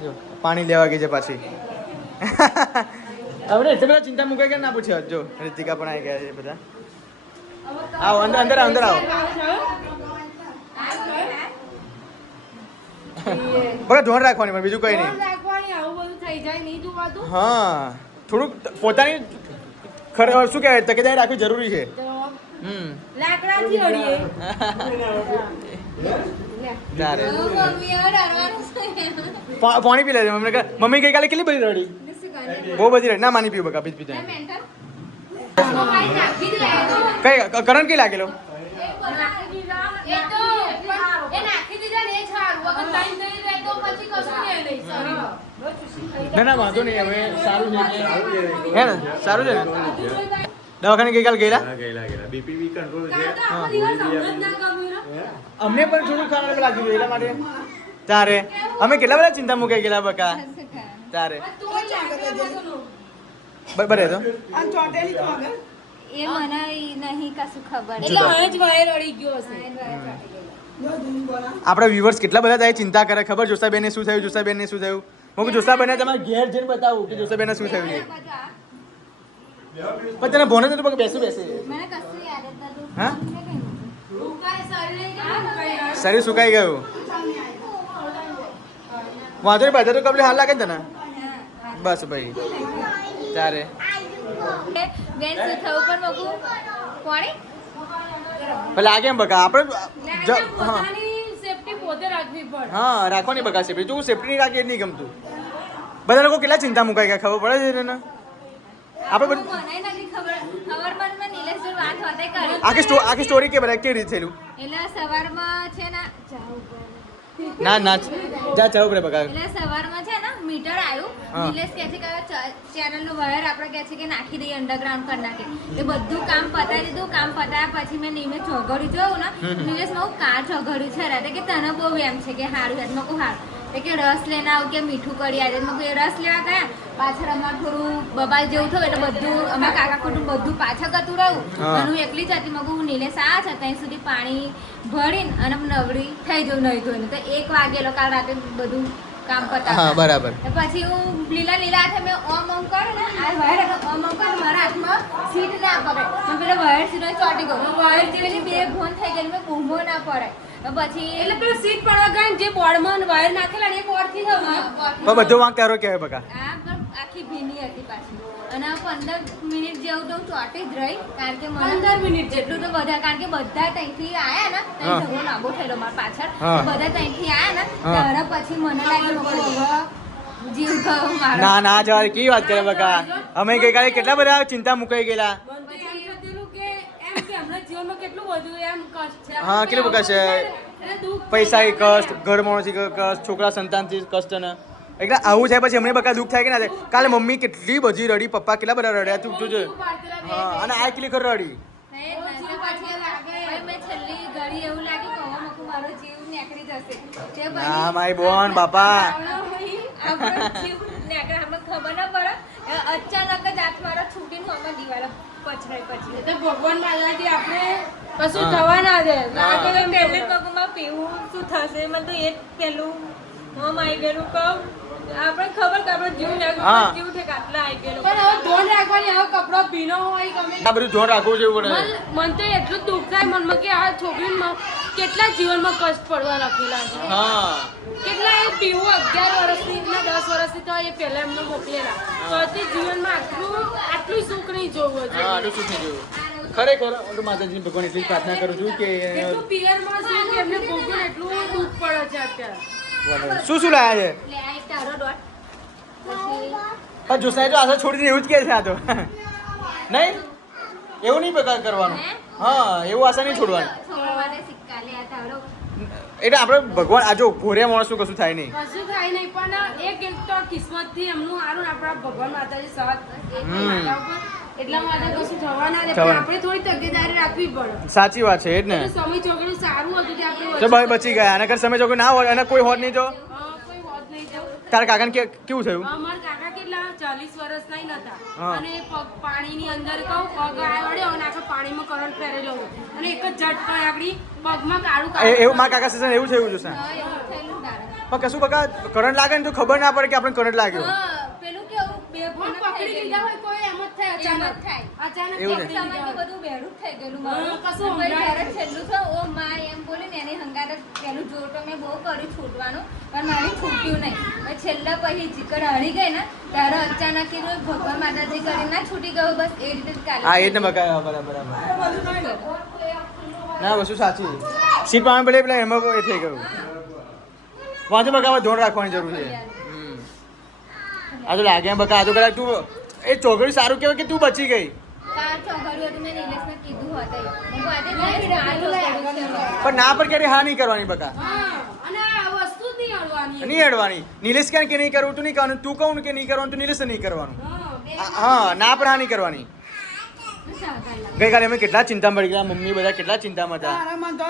જો પાણી લેવા ગઈ છે પાછી. હવે એટલે બધા ચિંતા મુકાય કે ના પૂછ્યો જો રીતિકા પણ આવી ગયા છે બધા. આવો અંદર અંદર આવો, અંદર આવો. બગા ધોરણ રાખવાની પણ બીજું કઈ નહીં. આવું બધું થઈ જાય નહીં જોવાતું. હા થોડુંક પોતાની શું કહેવાય તકેદારી રાખવી જરૂરી છે. લાકડાથી અડીએ. તારે પાણી પી લેજે. મમ્મી ગઈકાલે કેટલી બધી રડી? બહુ બધી રડી. ના માની પીવું બકા બીજ પીતા. કઈ કરંટ કઈ લાગેલો? ના ના વાંધો નહીં હવે સારું છે હે ને સારું છે ને દવાખાને ગઈકાલ ગયેલા બીપી કંટ્રોલ છે. અમને પણ થોડું ખાવાનું લાગ્યું એટલા માટે તારે અમે કેટલા બધા ચિંતા મુકાઈ ગયેલા બકા તારે બરાબર તો અને ચોટેલી તો આગળ એ મને નહીં કશું ખબર એટલે હવે જ વાયર અડી ગયો હશે. આપણા વ્યુઅર્સ કેટલા બધા થાય ચિંતા કરે ખબર જોસાબેનને શું થયું જોસાબેનને શું થયું હું જોસાબેનને તમારે ઘેર જઈને બતાવું કે જોસાબેનને શું થયું છે પણ તને ભોને તો બેસું બેસે મને કશું યાદ જ નતું. હા ઉકાઈ શરીર સુકાઈ ગયું વાંધો નહીં બધા તો કપડે હાલ લાગે ને તને બસ ભાઈ તારે બેન શું થયું પણ મગું કોણી ભલે લાગે એમ બકા આપણે હા પોતાની સેફટી પોતે રાખવી પડે. હા રાખવાની બકા સેફટી તું સેફટી નહીં રાખી એ નહીં ગમતું બધા લોકો કેટલા ચિંતા મુકાઈ ગયા ખબર પડે છે ને આપણે બધું મને નથી ખબર. સવારમાં મેં નિલેશ જોડે વાત હોતે કરી. આખી સ્ટોરી કે બધા કેવી રીતે થયેલું એટલે સવારમાં છે ને જાવું પડે. ના ના જા જવું પડે બકા એટલે સવારમાં છે ને મીટર આવ્યું. હા. નિલેશ કહે છે કે ચેનલ નું વાયર આપણે કહે છે કે નાખી દઈએ અંડરગ્રાઉન્ડ કરી નાખીએ. એ બધું કામ પતાવી દીધું. કામ પતાવ્યા પછી મેં નિમે ચોઘડ્યું જોયું ને નિલેશ માં કાર ચોઘડ્યું છે રાતે કે તને બહુ એમ છે કે હારું યાદ મકું હારું કે રસ લઈને આવું કે મીઠું કરી આજે મકું એ રસ લેવા ગયા પાછળ અમારે થોડું બબાલ જેવું થયું એટલે બધું અમારા કાકા કુટુંબ બધું પાછળ ગતું રહ્યું હા. અને હું એકલી જ હતી મકું હું નિલેશ આ છે ત્યાં સુધી પાણી ભરીને અને નવરી થઈ જવું નહીં ધોઈને તો 1 વાગેલો કાલ રાતે બધું કામ હા પતાવતા બરાબર પછી હું લીલા લીલા હાથે મેં ઓમ ઓમ કર્યું ને આ વાયર હતો ઓમ ઓમ કર્યું મારા હાથમાં સીટ ના પકડે મેં પેલા વાયર સીટ ચોટી ગયો વાયર જેવી બે ભોન થઈ ગઈ મેં બૂમો ના પડે તો પછી એટલે પેલું સીટ પડવા ગયા ને જે બોર્ડમાં વાયર નાખેલા ને એ બોર્ડથી થયું. પણ બધું વાંક તારો કહેવાય બકા આ પણ આખી ભીની હતી પાછી અને 15 મિનિટ જેવું તો હું ચોટી જ રહી કારણ કે મને 15 મિનિટ જેટલું તો બધા કારણ કે બધા ત્યાંથી આયા ને હા. ત્યાં ઝઘડો લાંબો થયેલો મારા પાછળ હા. બધા ત્યાંથી આયા ને હા. ત્યારે પછી મને લાગ્યું કે હવે જીવ ગયો મારો ના ના જવા કેવી વાત કરે બકા અમે ગઈકાલે કેટલા બધા ચિંતા મુકાઈ ગયેલા પછી એમ થયેલું કે એમ કે હમણાં જીવનમાં કેટલું બધું એમ કષ્ટ છે. હા, કેટલું કષ્ટ છે. એટલે દુઃખ પૈસા કષ્ટ ઘર માણસી કષ્ટ છોકરા સંતાનથી કષ્ટ ને એટલે આવું થાય પછી અમને બકા દુઃખ થાય કે ના થાય કાલે મમ્મી કેટલી બધી રડી પપ્પા કેટલા બધા રડ્યા તું જોજે હા અને આ કેટલી ખર રડી પછી મેં છેલ્લી ઘડી એવું લાગ્યું કે હવે મકુ મારો જીવ નીકળી જશે તે પછી હા મારી બોન બાપા આપણો જીવ નેકળે અમને ખબર ના પડે અચાનક જ હાથ મારો છૂટીને અમે દિવાલો પછડાઈ પછી તો ભગવાન મારાથી આપણે કશું થવા ના દે. લાગે તો પહેલે પગમાં પીવું શું થશે મને તો એ જ પહેલું આવી ગયેલું કહું આપણે ખબર કે આપણો જીવ હા. નાખ્યો જીવ છે આટલા આવી ગયેલું પણ હવે ધોન રાખવાની હવે કપડો ભીનો હોય ગમે આ બધું ધોરણ રાખવું જેવું પડે મન તો એટલું જ દુઃખ થાય મનમાં કે આ છોકરીમાં કેટલા જીવનમાં કષ્ટ પડવા લખેલા છે. હા કેટલા એ પીવું 11 વર્ષની ના 10 વર્ષની તો એ પહેલા એમને મોકલેલા તો તે જીવનમાં આટલું સુખ નહીં જોવું હા આટલું શું થઈ ગયું ખરેખર હું તો માતાજી ભગવાન એટલી જ પ્રાર્થના કરું છું કે એટલું પિયરમાં છે કે એમને ભોગવું એટલું દુઃખ પડે છે અત્યારે. શું શું લાયા છે એટલે આ એક તારો ડોટ પછી પણ જોસાઈ તો આશા છોડી દે એવું જ કે છે આ તો નહીં એવું નહીં બકા કરવાનું હા એવું આશા નહીં છોડવાનું છોકરા માટે સિક્કા લે આ તારો એટલે આપણે ભગવાન આ જો ભોરે માણસનું કશું થાય નહીં કશું થાય નહીં પણ એક તો કિસ્મતથી એમનું સારું ને આપણા ભગવાન માતાજી સાથ માતા ઉપર એટલા માટે કશું થવા ના દે પણ આપણે થોડી તકેદારી રાખવી પડે. સાચી વાત છે એ જ ને તો સમય છોકરું સારું હતું કે આપણે તો બચી ગયા અને કર સમય જો કોઈ ના હોય અને કોઈ હોત નહીં તો કોઈ હોત નહીં જવું. તારા કાકાને કેવું થયું અમારા કાકા કેટલા 40 વર્ષના ય નતા હા. અને પગ પાણીની અંદર કહું પગ વળ્યો અને આખા પાણીમાં કરંટ ફેરેલો અને એક જ ઝટકા આગળ પગમાં કાળું એવું મારા કાકા સેશન એવું થયું છે એવું થયેલું તારે પણ કશું બકા કરંટ લાગે ને તો ખબર ના પડે કે આપણે કરંટ લાગ્યો હા પેલું કેવું બે પણ પકડી લીધા હોય કોઈ એમ જ થાય એમ જ અચાનક થાય. અચાનક એવું પકડી સામાન્ય લીધા હોય. બધું બેરું જ થઈ ગયેલું હા, મારું. કશું પછી હમણાં જ્યારે છેલ્લું છે ઓ માં એમ બોલીને એની હંગાતે પેલું જોર તો મેં બહુ કર્યું છૂટવાનું પણ મારી છૂટ્યું નહીં. પછી છેલ્લા પછી ચીકડ હળી ગઈ ને ત્યારે અચાનક કીધું ભગવાન માતાજી કરીને ના છૂટી ગયું બસ એ રીતે જ કાલે હા એ જ ને બકા બરાબર ના વસ્તુ સાચી સીટ પામે ભલે પેલા એમાં એ થઈ ગયું વાંચો બકા હવે ધોરણ રાખવાની જરૂર છે આ તો લાગે એમ બકા આ તો કદાચ તું એ છોકરી સારું કહેવાય કે તું બચી ગઈ કાર ચોઘડ્યું હતું મેં નિલેશને કીધું હતું હું આજે નિલેશ કાર ચોઘડ્યું છે. પણ ના પર ક્યારે હા નહીં કરવાની બકા હા, અને આ વસ્તુ જ નહીં અડવાની. નહીં અડવાની નિલેશ કે નહીં કરવું તું નહીં કરવાનું તું કહું કે નહીં કરવાનું તું નિલેશ નહીં કરવાનું હા, બે હા ના પર હા નહીં કરવાની ગઈકાલે અમે કેટલા ચિંતામાં પડી ગયા મમ્મી બધા કેટલા ચિંતામાં હતા તારામાં તો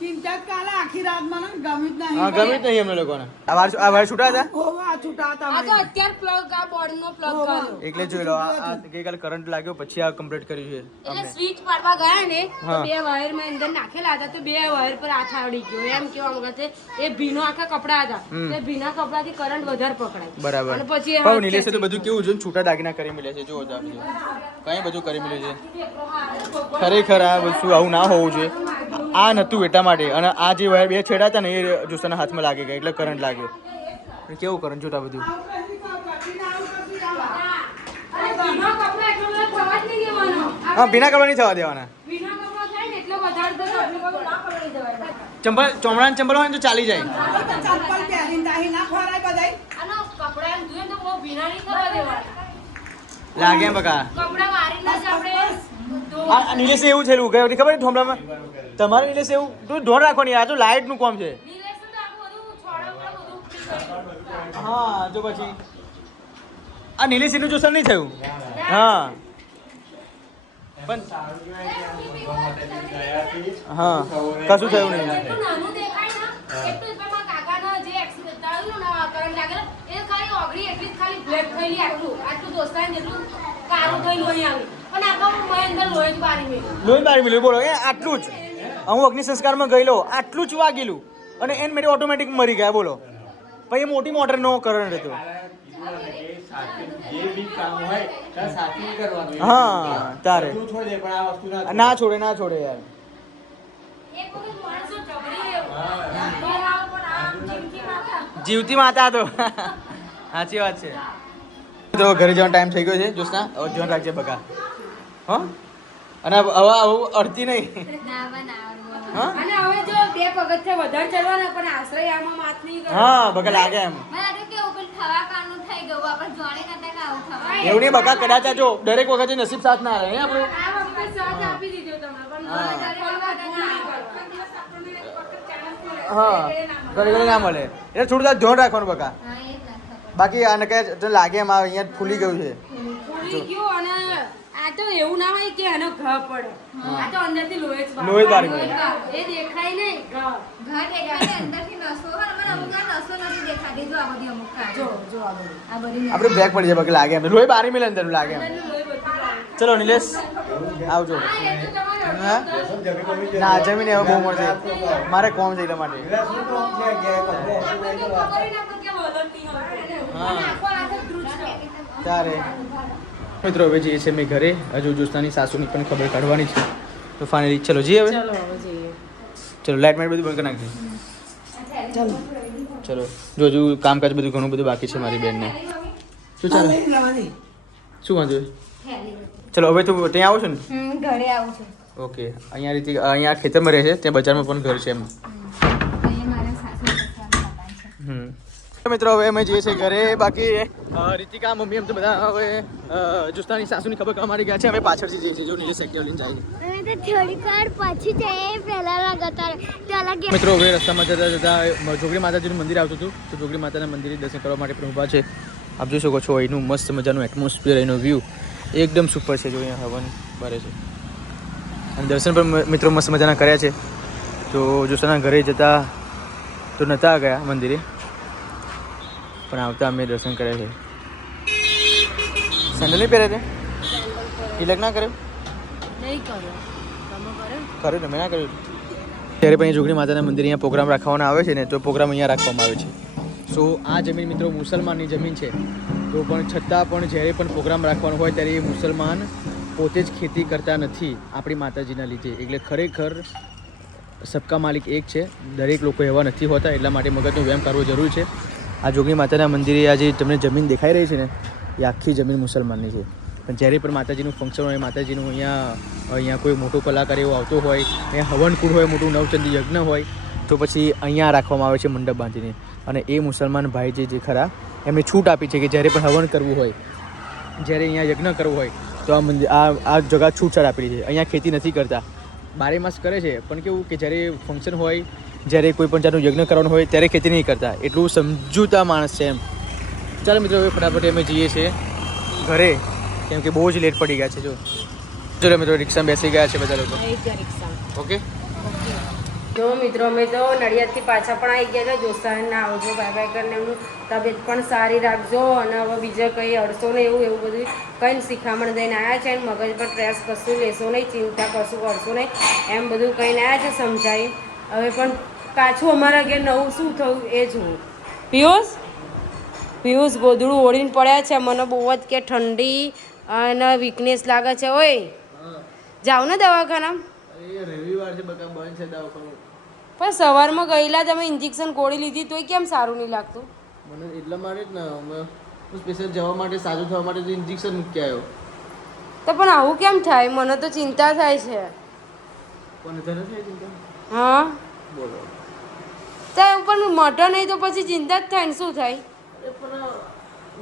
ચિંતા જ કાલે આખી રાત મને ગમી જ હા નહીં ગમે જ નહીં અમને લોકોને આ વાર છૂટા હતા હોવા છૂટા હતા આ તો અત્યારે plug આ બોર્ડનો plug કર્યો. એટલે જોઈ લો આ ગઈકાલે કરંટ લાગ્યો પછી આ કમ્પ્લીટ કર્યું છે એટલે અમે સ્વિચ પાડવા ગયા ને તો હા. બે વાયર માં અંદર નાખેલા હતા તો બે વાયર પર હાથ આવડી ગયો એમ કેવા માંગે છે એ ભીનો આખા કપડા હતા તે ભીના કપડાથી કરંટ વધારે પકડાય બરાબર અને પછી એ પણ હાથ નિલેશે તો ખેંચી બધું કેવું છે ને છૂટા દાગીના કરી મળ્યા છે જુઓ તો આપ જો. કઈ બધું કરી મળ્યું છે ખરેખર આ વસ્તુ આવું ના હોવું જોઈએ આ નતું એટલા માટે અને આ જે વાયર બે છેડા હતા ને એ જોસ્તાના હાથમાં લાગી ગયા એટલે કરંટ લાગ્યો અને કેવું કરંટ જોતા બધું અને ભીનો કપડો એટલો બધો થવા જ નહીં દેવાનો. હા ભીના કરવા નહીં થવા દેવાના ભીનો કપડો થાય ને એટલો વધારે તો એટલો બધો ના પકડી દેવાય. ચંપલ ચોમડાના ચંપલ હોય ને તો ચાલી જાય ચંપલ પહેરીને તાહી ના ખોરાય બધાય અને કપડા એમ જોઈએ તો બહુ ભીના નહીં થવા દેવાના. લાગે એમ બકા કપડા વારીને જ આપણે આ નિલેશ એવું થયેલું ગઈ વખતે ખબર છે ઠોમડામાં તમારે નિલેશ એવું તું ધોરણ રાખવાની આ તો લાઇટ નું કામ છે નિલેશ તો આખું બધું છોડા બધું હા જો પછી આ નિલેશ એટલું જોશન નહીં થયું હા પણ હા કશું થયું નહીં એટલું નાનું દેખાય ને એટલું જ મારા કાકાના જે એક્સિડન્ટ થયેલું ને કરંટ લાગેલો એ ખાલી ઓગળી એટલી જ ખાલી બ્લેક થયેલી આટલું દોસ્તાને જેટલું કાળું થઈ લોહી આવી પણ આખા મેં અંદર લોહી જ બારી મેળ્યું. લોહી મારી મળ્યું બોલો એ આટલું જ હું અગ્નિ સંસ્કારમાં ગયેલો આટલું જ વાગેલું અને એન માટે ઓટોમેટિક મરી ગયા બોલો પછી એ મોટી મોટરનો કરંટ હતો જે બી કામ હોય ત્યાં સાચું કરવાનું હા તારે બધું છોડે પણ આ વસ્તુ ના ના છોડે ના છોડે યાર એક વખત માણસો ઝઘડી એવું. ઘર આવો પણ આમ ચીમચી માતા. જીવતી માતા તો સાચી વાત છે તો ઘરે જવાનો ટાઈમ થઈ ગયો છે જોશના હવે ધ્યાન રાખજે બકા હા અને હવે આવું અડતી નહીં નાવા ના આવડવું. હા અને હવે જો બે પગથિયા વધારે ચડવાના પણ આશ્રય આમાં માત નહીં કરે. હા બકા લાગે એમ મને તો કેવું પેલું થવા કારનું થઈ ગયું આપણે જાણી નતા કે આવું થવાનું. એવું નહીં બકા કદાચ આ જો દરેક વખતે નસીબ સાથ ના રહે આપણું આ વખતે સાથ આપી દીધો તમને પણ હા. હવે દરેક વખત ભૂલ નહીં કરવાની. હા ઘરે ઘરે ના મળે એટલે થોડું તાર ધ્યાન રાખવાનું બકા હા એ જ ના થવાનું. બાકી આને કઈ લાગે એમ આ અહીંયા ફૂલી ગયું છે ફૂલી ગયું અને આ તો એવું ના હોય કે એનો ઘા પડે આ તો અંદરથી લોહી જ બહાર. લોહી જ બહાર પડે. એ દેખાય નહીં ઘા. ઘર દેખાય ને અંદરથી નસો હોય ને મને અમુક વાર નસો નથી દેખાતી જો આ બધી અમુક કાર. જો જો આ બધું. આ બધી નસો. આપણે બ્રેક પડી જાય બાકી લાગે એમ લોહી બારી મિલે અંદર લાગે એમ અંદરનું લોહી બધું બહાર. ચલો નિલેશ આવજો હા, એ તો તમારો હા? ના જમીન હવે બહુ મળશે મારે કોમ છે એટલા માટે આપણને તો ખબર ય ના પડે કે વલણતી હોય. હા. અને આખો હાથ જ ધ્રુજ છે. ત્યારે મિત્રો હવે જઈએ છીએ મેં ઘરે હજુ જોસ્તાની સાસુની પણ ખબર કાઢવાની છે તો ફાઇનલી ચલો જઈએ હવે ચલો હવે જઈએ. ચલો લાઇટ માઇટ બધું બંધ કરી નાખીએ ચલો જો હજુ કામકાજ બધું ઘણું બધું બાકી છે મારી બેનને શું ચાલે શું વાંધો છે? ચલો હવે તું ત્યાં આવો છો ને ઘરે આવું છું. ઓકે અહીંયા ખેતરમાં રહે છે ત્યાં બજારમાં પણ ઘર છે એમ અહીંયા મારા સાસુ સસરાનું મકાન છે. મિત્રો હવે અમે જઈએ છીએ ઘરે બાકી રીતિકા મમ્મી એમ તો બધા હવે જુસ્તાની સાસુની ખબર કરવા માટે ગયા છે અમે પાછળથી જઈએ છીએ જો નીચે સેક્ટર લઈને જાય અમે તો થોડીક વાર પછી જઈએ પહેલા ગતા ત્યાં મિત્રો હવે રસ્તામાં જતા જતા જોગડી માતાજીનું મંદિર આવતું હતું તો જોગડી માતાના મંદિરે દર્શન કરવા માટે પણ ઊભા છે આપ જોઈ શકો છો અહીંનું મસ્ત મજાનું એટમોસ્ફિયર અહીંનો વ્યૂ એકદમ સુપર છે જો અહીંયા હવન ભરે છે અને દર્શન પણ મિત્રો મસ્ત મજાના કર્યા છે તો જોસ્તાના ઘરે જતા તો નહોતા ગયા મંદિરે પણ આવતા અમે દર્શન કર્યા છે સેન્ડલ નહીં પહેરે તે તિલક ના કર્યો નહીં કર્યો તમે કર્યો કર્યું ને મેં ના કર્યું ત્યારે પણ જોગણી માતાના મંદિર અહીંયા પ્રોગ્રામ રાખવામાં આવે છે ને તો પ્રોગ્રામ અહીંયા રાખવામાં આવે છે સો આ જમીન મિત્રો મુસલમાનની જમીન છે તો પણ છતાં પણ જ્યારે પણ પ્રોગ્રામ રાખવાનો હોય ત્યારે એ મુસલમાન પોતે જ ખેતી કરતા નથી આપણી માતાજીના લીધે. એટલે ખરેખર સબકા માલિક એક છે, દરેક લોકો એવા નથી હોતા. એટલા માટે મગજનો વ્યાયામ કરવો જરૂરી છે. આ જોગણી માતાના મંદિરે આ જે તમને જમીન દેખાઈ રહી છે ને એ આખી જમીન મુસલમાનની છે. પણ જ્યારે પણ માતાજીનું ફંક્શન હોય, માતાજીનું અહીંયા કોઈ મોટો કલાકાર એવો આવતો હોય, અહીંયા હવનકુંડ હોય, મોટું નવચંડી યજ્ઞ હોય, તો પછી અહીંયા રાખવામાં આવે છે મંડપ બાંધીને. અને એ મુસલમાન ભાઈ જે ખરા એમને છૂટ આપી છે કે જ્યારે પણ હવન કરવું હોય, જ્યારે અહીંયા યજ્ઞ કરવું હોય તો આ મંદિર આ જગા છૂટછાટ આપેલી છે. અહીંયા ખેતી નથી કરતા, 12 માસ કરે છે, પણ કેવું કે જ્યારે ફંક્શન હોય, જ્યારે કોઈ પણ જાતનું યજ્ઞ કરવાનું હોય ત્યારે ખેતી નહીં કરતા. એટલું સમજૂતા માણસ છે એમ. ચાલો મિત્રો, હવે ફટાફટ અમે જઈએ છીએ ઘરે, કેમ કે બહુ જ લેટ પડી ગયા છે. જો મિત્રો રિક્ષામાં બેસી ગયા છે બધા લોકો. ઓકે, જો મિત્રો અમે તો નડિયાદથી પાછા પણ આવી ગયા છે. દોસ્તારને આવજો, બાય બાય કરીને એમનું તબિયત પણ સારી રાખજો. અને હવે બીજા કંઈ અડશો નહીં, એવું બધું કંઈ શીખામણ દઈને આવ્યા છે. મગજ પર સ્ટ્રેસ કશું લેશો નહીં, ચિંતા કશું કરશો નહીં, એમ બધું કહીને આવ્યા છે સમજાવી. હવે પણ પાછું અમારા ઘેર નવું શું થયું એ જોવું. પિયુષ ગોદડું ઓળીને પડ્યા છે. મને બહુ જ કે ઠંડી અને વીકનેસ લાગે છે. ઓય જાઓ ને દવાખાના. રવિવાર છે, બકા બંધ છે દવાખાનું. પણ સવારમાં ગયેલા તમે ઇન્જેક્શન ગોળી લીધી તોય કેમ સારું નહીં લાગતું? મને એટલા માટે જ ને હું સ્પેશિયલ જવા માટે, સાજુ થવા માટે તો ઇન્જેક્શન મૂકી આવ્યો. તો પણ આવું કેમ થાય? મને તો ચિંતા થાય છે. પણ તને થાય ચિંતા? હા બોલો. ત્યાં પણ મટો નહીં તો પછી ચિંતા જ થાય ને. શું થાય? અરે પણ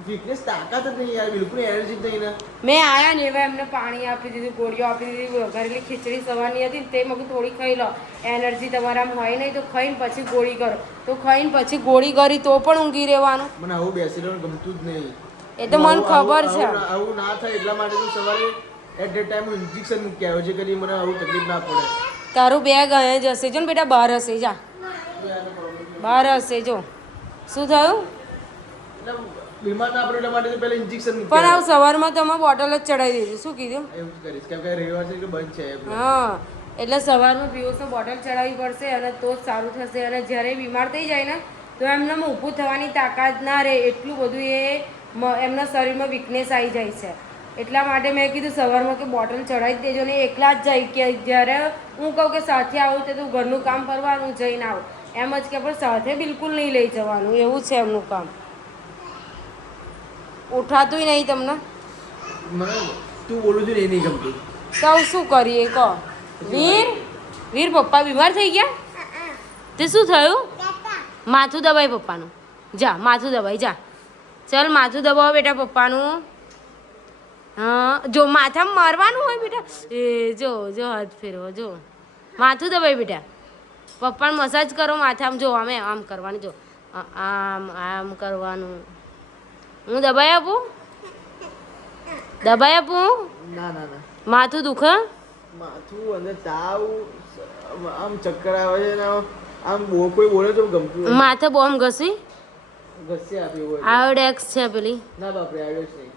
વીકનેસ તાકાત જ નહીં યાર, બિલકુલ એનર્જી જ નહીં ને. મેં આયા ને એવા એમને પાણી આપી દીધું, ગોળીઓ આપી દીધી, વઘારેલી ખીચડી સવારની હતી તે મગું થોડી ખાઈ લો. એનર્જી તમારામાં હોય નહીં તો ખાઈને પછી ગોળી કરો, તો ખાઈને પછી ગોળી કરી તો પણ ઊંઘી રહેવાનું. મને આવું બેસી રહેવાનું ગમતું જ નહીં. એ તો મને ખબર છે. આવું ના થાય એટલા માટે હું સવારે એટ ધેટ ટાઈમ હું ઇન્જેક્શન મૂકી આવ્યો છે, કરી મને આવું તકલીફ ના પડે. તારું બેગ અહીંયા જશે જો ને બેટા, બહાર હશે. જા બહાર હશે. જો શું થયું? બીમાર ના પડે એટલા માટે તો પહેલા ઇન્જેક્શન મૂકી પણ આવ સવારમાં તમે બોટલ જ ચડાવી દીધી. શું કીધું? એવું જ કરીશ, કેમ કે રવિવાર છે એટલે બંધ છે. હા, એટલે સવારમાં પિયુષને બોટલ ચડાવવી પડશે અને તો જ સારું થશે. અને જ્યારે બીમાર થઈ જાય ને તો એમને ઊભું થવાની તાકાત ના રહે, એટલું બધું એમના શરીરમાં વીકનેસ આવી જાય છે. એટલા માટે મેં કીધું સવારમાં કે બોટલ ચડાવી દેજો ને. એકલા જ જાય કે જ્યારે હું કહું કે સાથે આવું તો તું ઘરનું કામ કરવાનું, જઈને આવું એમ જ કે, પણ સાથે બિલકુલ નહીં લઈ જવાનું. એવું છે એમનું કામ. ઉઠાતું નહીં તમને? મને તું બોલું છું ને એ નહીં ગમતું. તો શું કરીએ કહો? વીર પપ્પા બીમાર થઈ ગયા? તે શું થયું? માથું દબાય પપ્પાનું. જા માથું દબાઈ જા. ચાલ માથું દબાવો બેટા પપ્પાનું. હા જો માથામાં મારવાનું હોય બેટા. એ જો જો હાથ ફેરવો. જો માથું દબાઈ બેટા. પપ્પાને મસાજ કરો માથામાં. જો આમ આમ કરવાની. જો આમ આમ કરવાનું. હું દબાઈ આપું? દબાઈ આપું? ના ના ના. માથું દુખે? માથું અંદર તાવ, આમ ચક્કર આવે છે ને આમ કોઈ બોલે તો ગમતું. માથે બોમ્બ ઘસી ઘસી આપી હોય. આયોડેક્સ છે પેલી. ના બાપરે, આવ્યો જ નહીં.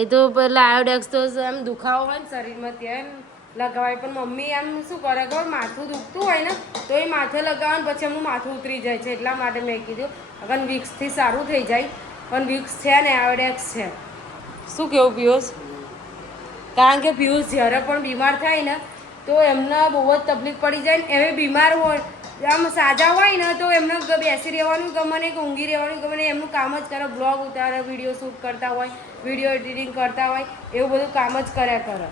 એ તો પેલા આયોડેક્સ તો એમ દુખાવો હોય ને શરીરમાં ત્યાં લગાવાય. પણ મમ્મી એમ શું કરે ખબર? માથું દુખતું હોય ને તો એ માથે લગાવવાનું, પછી એમનું માથું ઉતરી જાય છે. એટલા માટે મેં કીધું અગર વિક્સથી સારું થઈ જાય. પણ વિક્સ છે ને આયોડેક્સ છે. શું કેવું પિયુષ? કારણ કે પિયુષ જ્યારે પણ બીમાર થાય ને તો એમને બહુ જ તકલીફ પડી જાય ને. એવે બીમાર હોય આમ સાજા હોય ને તો એમને બેસી રહેવાનું ગમે ને, કે ઊંઘી રહેવાનું ગમે ને. એમનું કામ જ કરે, બ્લોગ ઉતારે, વિડીયો શૂટ કરતા હોય, વિડીયો એડિટિંગ કરતા હોય, એવું બધું કામ જ કર્યા કરે.